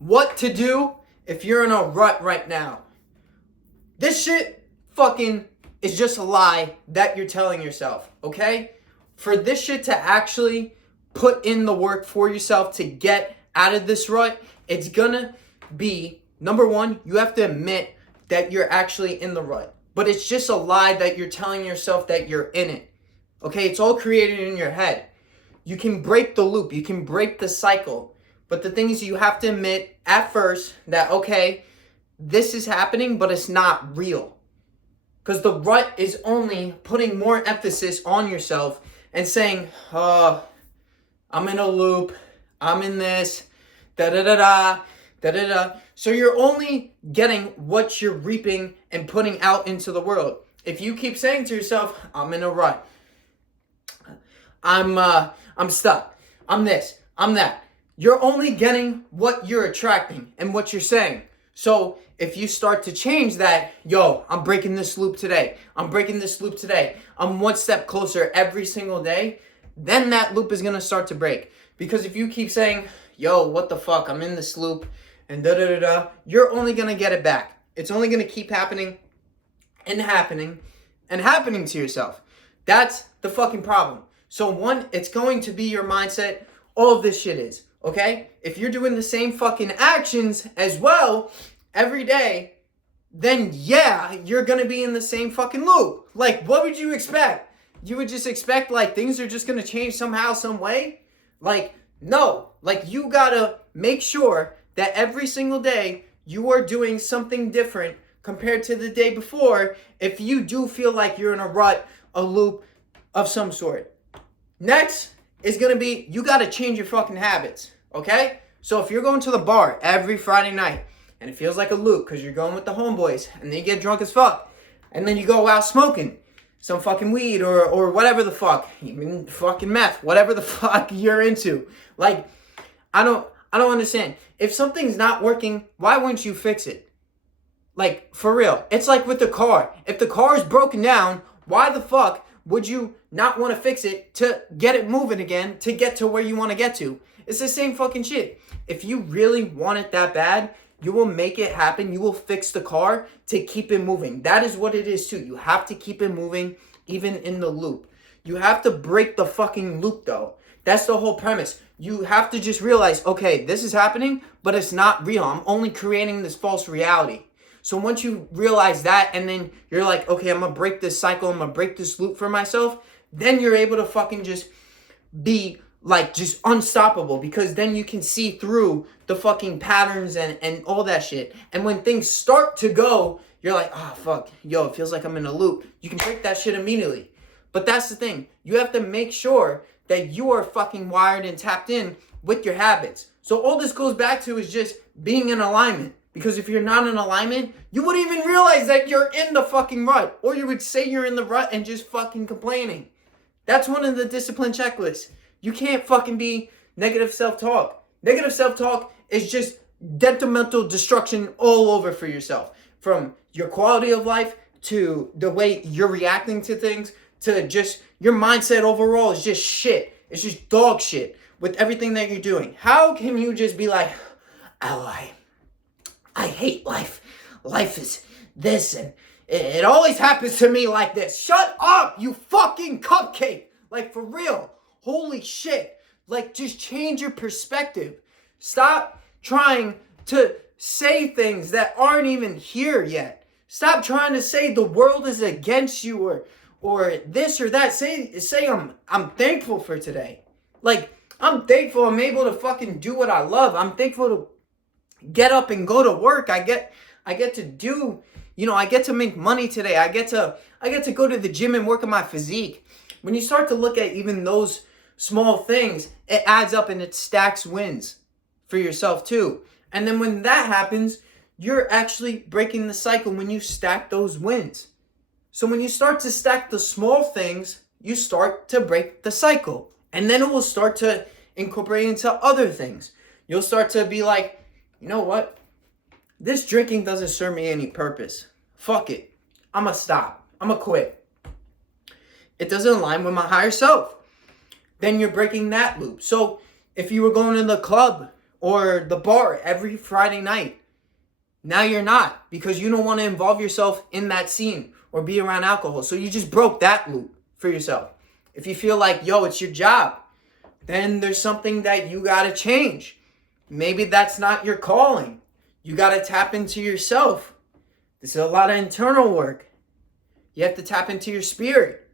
what to do if you're in a rut right now. This shit fucking is just a lie that you're telling yourself, okay? For this shit to actually put in the work for yourself to get out of this rut, it's gonna be, number one, you have to admit that you're actually in the rut. But it's just a lie that you're telling yourself that you're in it. Okay, it's all created in your head. You can break the loop, you can break the cycle. But the thing is, you have to admit at first that, okay, this is happening, but it's not real. Because the rut is only putting more emphasis on yourself and saying, I'm in a loop, I'm in this, da-da-da-da, da-da-da. So you're only getting what you're reaping and putting out into the world. If you keep saying to yourself, I'm in a rut, I'm stuck, I'm this, I'm that, you're only getting what you're attracting and what you're saying. So if you start to change that, yo, I'm breaking this loop today, I'm breaking this loop today, I'm one step closer every single day, then that loop is going to start to break. Because if you keep saying, yo, what the fuck, I'm in this loop, and da-da-da-da, you're only going to get it back. It's only going to keep happening and happening and happening to yourself. That's the fucking problem. So one, it's going to be your mindset. All of this shit is, okay? If you're doing the same fucking actions as well every day, then yeah, you're going to be in the same fucking loop. Like, what would you expect? You would just expect, like, things are just going to change somehow, some way? Like, no. Like, you got to make sure that every single day you are doing something different compared to the day before if you do feel like you're in a rut, a loop of some sort. Next is going to be, you got to change your fucking habits, okay? So if you're going to the bar every Friday night and it feels like a loop because you're going with the homeboys and they get drunk as fuck and then you go out smoking some fucking weed or whatever the fuck, even fucking meth, whatever the fuck you're into. Like, I don't understand. If something's not working, why wouldn't you fix it? Like, for real. It's like with the car. If the car is broken down, why the fuck would you not want to fix it to get it moving again, to get to where you want to get to? It's the same fucking shit. If you really want it that bad, you will make it happen. You will fix the car to keep it moving. That is what it is too. You have to keep it moving even in the loop. You have to break the fucking loop though. That's the whole premise. You have to just realize, okay, this is happening, but it's not real. I'm only creating this false reality. So once you realize that and then you're like, okay, I'm going to break this cycle, I'm going to break this loop for myself, then you're able to fucking just be like just unstoppable, because then you can see through the fucking patterns and all that shit. And when things start to go, you're like, oh, fuck, yo, it feels like I'm in a loop. You can break that shit immediately. But that's the thing. You have to make sure that you are fucking wired and tapped in with your habits. So all this goes back to is just being in alignment. Because if you're not in alignment, you wouldn't even realize that you're in the fucking rut. Or you would say you're in the rut and just fucking complaining. That's one of the discipline checklists. You can't fucking be negative self-talk. Negative self-talk is just detrimental destruction all over for yourself. From your quality of life to the way you're reacting to things to just your mindset overall is just shit. It's just dog shit with everything that you're doing. How can you just be like, oh, I hate life. Life is this and it always happens to me like this. Shut up, you fucking cupcake. Like, for real. Holy shit. Like, just change your perspective. Stop trying to say things that aren't even here yet. Stop trying to say the world is against you or this or that. Say I'm thankful for today. Like, I'm thankful I'm able to fucking do what I love. I'm thankful to get up and go to work. I get to do, I get to make money today. I get to go to the gym and work on my physique. When you start to look at even those small things, it adds up and it stacks wins for yourself too. And then when that happens, you're actually breaking the cycle when you stack those wins. So when you start to stack the small things, you start to break the cycle. And then it will start to incorporate into other things. You'll start to be like, you know what? This drinking doesn't serve me any purpose. Fuck it. I'm going to stop. I'm going to quit. It doesn't align with my higher self. Then you're breaking that loop. So if you were going to the club or the bar every Friday night. Now you're not, because you don't want to involve yourself in that scene or be around alcohol. So you just broke that loop for yourself. If you feel like, yo, it's your job, then there's something that you got to change. Maybe that's not your calling. You got to tap into yourself. This is a lot of internal work. You have to tap into your spirit.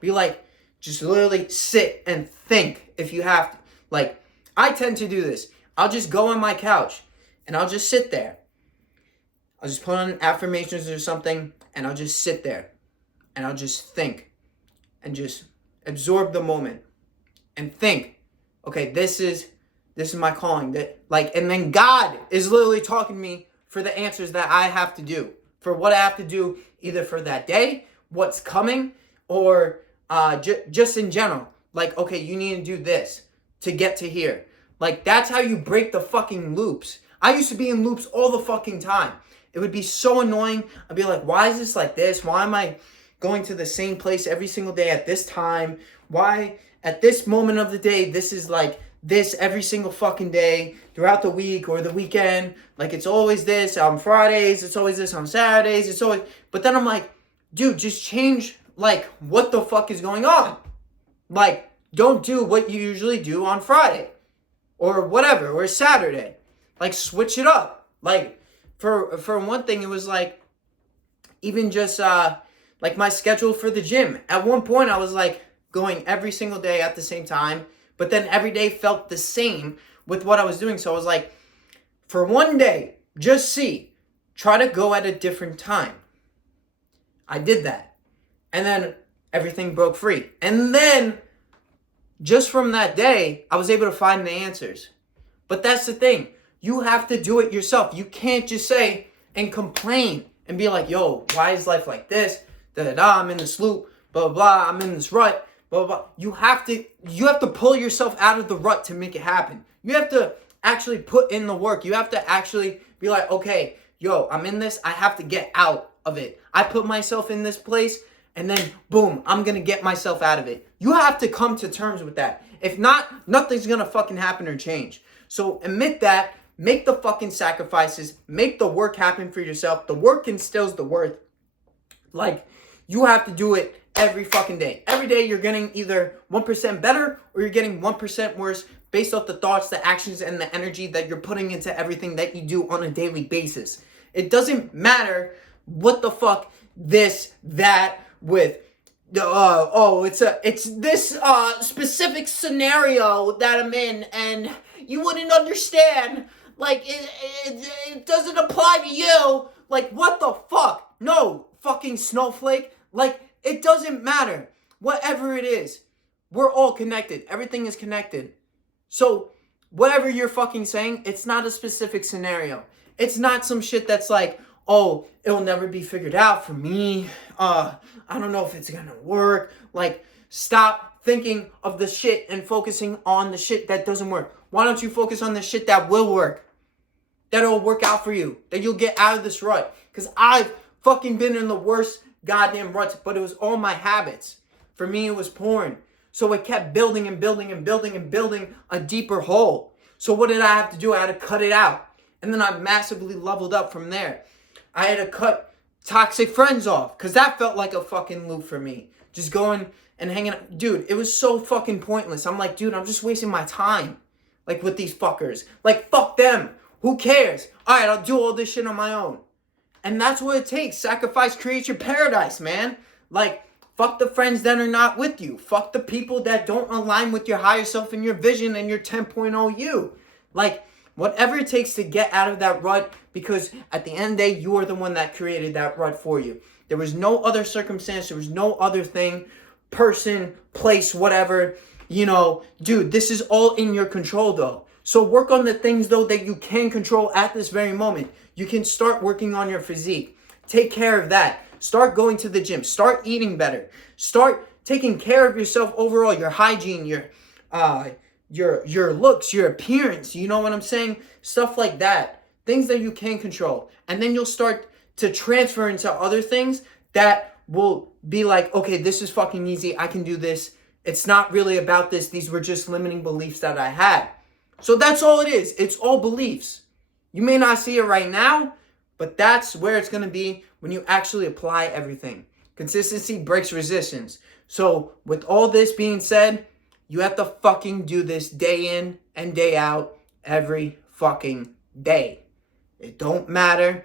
Be like, just literally sit and think if you have to. Like, I tend to do this. I'll just go on my couch and I'll just sit there. I'll just put on affirmations or something and I'll just sit there and I'll just think and just absorb the moment and think, okay, this is my calling. And then God is literally talking to me for the answers that I have to do, for what I have to do, either for that day, what's coming, or just in general. Like, okay, you need to do this to get to here. Like, that's how you break the fucking loops. I used to be in loops all the fucking time. It would be so annoying. I'd be like, why is this like this? Why am I going to the same place every single day at this time? Why at this moment of the day, this is like this every single fucking day throughout the week or the weekend? Like, it's always this on Fridays. It's always this on Saturdays. It's always, but then I'm like, dude, just change, like, what the fuck is going on? Like, don't do what you usually do on Friday or whatever, or Saturday. Like, switch it up. Like, for one thing, it was like, even just, like my schedule for the gym. At one point, I was like going every single day at the same time, but then every day felt the same with what I was doing. So I was like, for one day, just try to go at a different time. I did that. And then everything broke free. And then just from that day, I was able to find the answers. But that's the thing. You have to do it yourself. You can't just say and complain and be like, yo, why is life like this? Da-da-da, I'm in this loop, blah, blah, blah, I'm in this rut, blah, blah, blah. You have to pull yourself out of the rut to make it happen. You have to actually put in the work. You have to actually be like, okay, yo, I'm in this. I have to get out of it. I put myself in this place, and then boom, I'm going to get myself out of it. You have to come to terms with that. If not, nothing's going to fucking happen or change. So admit that. Make the fucking sacrifices. Make the work happen for yourself. The work instills the worth. Like, you have to do it every fucking day. Every day you're getting either 1% better or you're getting 1% worse based off the thoughts, the actions, and the energy that you're putting into everything that you do on a daily basis. It doesn't matter what the fuck this, that, with it's this specific scenario that I'm in, and you wouldn't understand. Like, it doesn't apply to you. Like, what the fuck? No, fucking snowflake. Like, it doesn't matter. Whatever it is, we're all connected. Everything is connected. So, whatever you're fucking saying, it's not a specific scenario. It's not some shit that's like, oh, it'll never be figured out for me. I don't know if it's gonna work. Like, stop thinking of the shit and focusing on the shit that doesn't work. Why don't you focus on the shit that will work? That'll work out for you. That you'll get out of this rut. Because I've fucking been in the worst goddamn ruts, but it was all my habits. For me, it was porn. So it kept building and building and building and building a deeper hole. So what did I have to do? I had to cut it out. And then I massively leveled up from there. I had to cut toxic friends off, because that felt like a fucking loop for me. Just going and hanging out. Dude, it was so fucking pointless. I'm like, dude, I'm just wasting my time. Like, with these fuckers. Like, fuck them. Who cares? Alright, I'll do all this shit on my own. And that's what it takes. Sacrifice creates your paradise, man. Like, fuck the friends that are not with you. Fuck the people that don't align with your higher self and your vision and your 10.0 you. Like, whatever it takes to get out of that rut, because at the end of the day, you are the one that created that rut for you. There was no other circumstance. There was no other thing, person, place, whatever. You know, dude, this is all in your control, though. So work on the things, though, that you can control at this very moment. You can start working on your physique. Take care of that. Start going to the gym. Start eating better. Start taking care of yourself overall. Your hygiene, your looks, your appearance. You know what I'm saying? Stuff like that. Things that you can control. And then you'll start to transfer into other things that will be like, okay, this is fucking easy. I can do this. It's not really about this. These were just limiting beliefs that I had. So that's all it is. It's all beliefs. You may not see it right now, but that's where it's going to be when you actually apply everything. Consistency breaks resistance. So with all this being said, you have to fucking do this day in and day out, every fucking day. It don't matter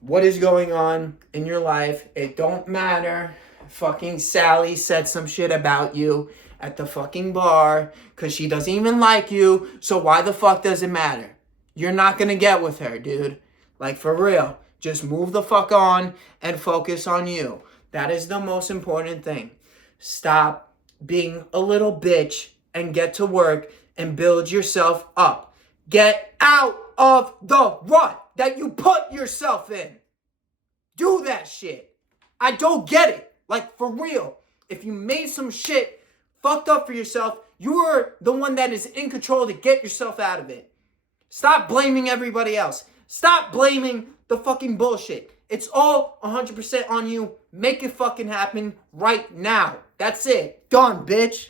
what is going on in your life. It don't matter. Fucking Sally said some shit about you at the fucking bar because she doesn't even like you. So why the fuck does it matter? You're not going to get with her, dude. Like, for real. Just move the fuck on and focus on you. That is the most important thing. Stop being a little bitch and get to work and build yourself up. Get out of the rut that you put yourself in. Do that shit. I don't get it. Like, for real. If you made some shit fucked up for yourself, you are the one that is in control to get yourself out of it. Stop blaming everybody else. Stop blaming the fucking bullshit. It's all 100% on you. Make it fucking happen right now. That's it. Done, bitch.